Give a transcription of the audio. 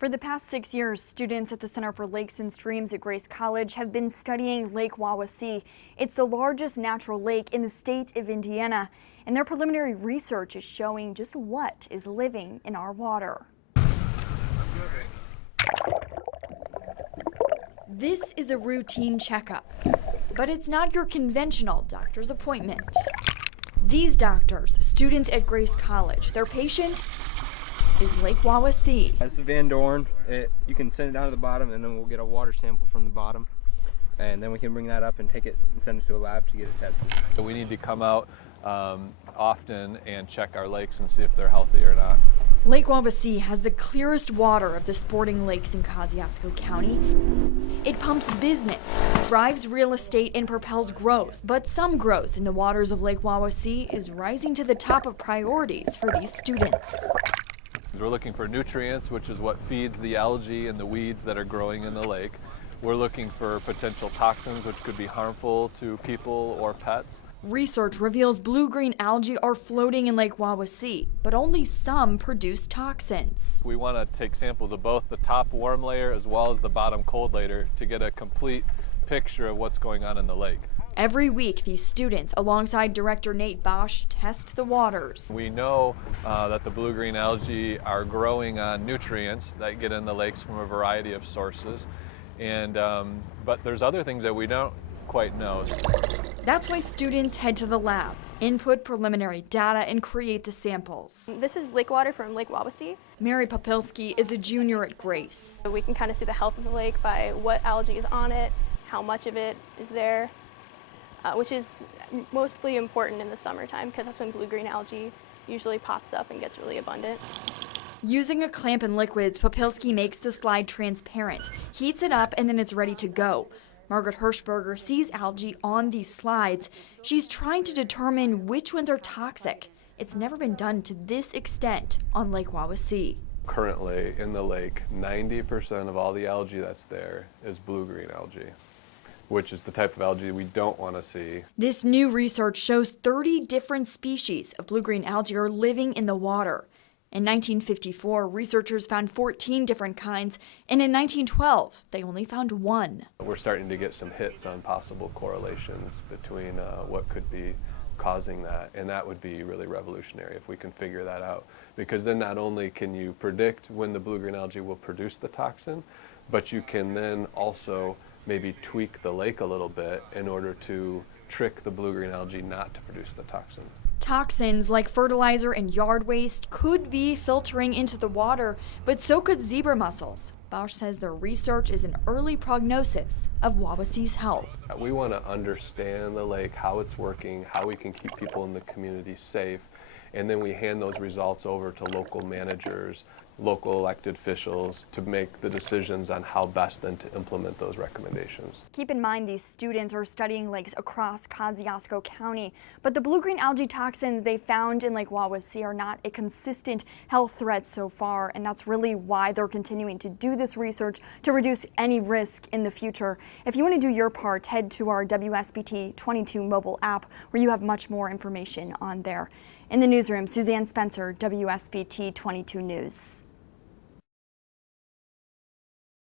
For the past 6 years, students at the Center for Lakes and Streams at Grace College have been studying Lake Wawasee. It's the largest natural lake in the state of Indiana, and their preliminary research is showing just what is living in our water. This is a routine checkup, but it's not your conventional doctor's appointment. These doctors, students at Grace College, their patient is Lake Wawasee. This is Van Dorn. You can send it down to the bottom and then we'll get a water sample from the bottom. And then we can bring that up and take it and send it to a lab to get it tested. So we need to come out often and check our lakes and see if they're healthy or not. Lake Wawasee has the clearest water of the sporting lakes in Kosciuszko County. It pumps business, drives real estate, and propels growth. But some growth in the waters of Lake Wawasee is rising to the top of priorities for these students. We're looking for nutrients, which is what feeds the algae and the weeds that are growing in the lake. We're looking for potential toxins, which could be harmful to people or pets. Research reveals blue-green algae are floating in Lake Wawasee, but only some produce toxins. We want to take samples of both the top warm layer as well as the bottom cold layer to get a complete picture of what's going on in the lake. Every week, these students, alongside Director Nate Bosch, test the waters. We know that the blue-green algae are growing on nutrients that get in the lakes from a variety of sources. But there's other things that we don't quite know. That's why students head to the lab, input preliminary data, and create the samples. This is lake water from Lake Wawasee. Mary Popilski is a junior at Grace. So we can kind of see the health of the lake by what algae is on it, how much of it is there, which is mostly important in the summertime because that's when blue-green algae usually pops up and gets really abundant. Using a clamp and liquids, Popilski makes the slide transparent, heats it up, and then it's ready to go. Margaret Hirschberger sees algae on these slides. She's trying to determine which ones are toxic. It's never been done to this extent on Lake Wawasee. Currently in the lake, 90% of all the algae that's there is blue-green algae, which is the type of algae we don't want to see. This new research shows 30 different species of blue-green algae are living in the water. In 1954, researchers found 14 different kinds, and in 1912, they only found one. We're starting to get some hits on possible correlations between what could be causing that, and that would be really revolutionary if we can figure that out. Because then not only can you predict when the blue-green algae will produce the toxin, but you can then also maybe tweak the lake a little bit in order to trick the blue-green algae not to produce the toxin. Toxins like fertilizer and yard waste could be filtering into the water, but so could zebra mussels. Bosch says their research is an early prognosis of Wawasee's health. We want to understand the lake, how it's working, how we can keep people in the community safe, and then we hand those results over to local managers, local elected officials to make the decisions on how best then to implement those recommendations. Keep in mind these students are studying lakes across Kosciuszko County, but the blue-green algae toxins they found in Lake Wawasee are not a consistent health threat so far, and that's really why they're continuing to do this research to reduce any risk in the future. If you want to do your part, head to our WSBT 22 mobile app where you have much more information on there. In the newsroom, Suzanne Spencer, WSBT 22 News.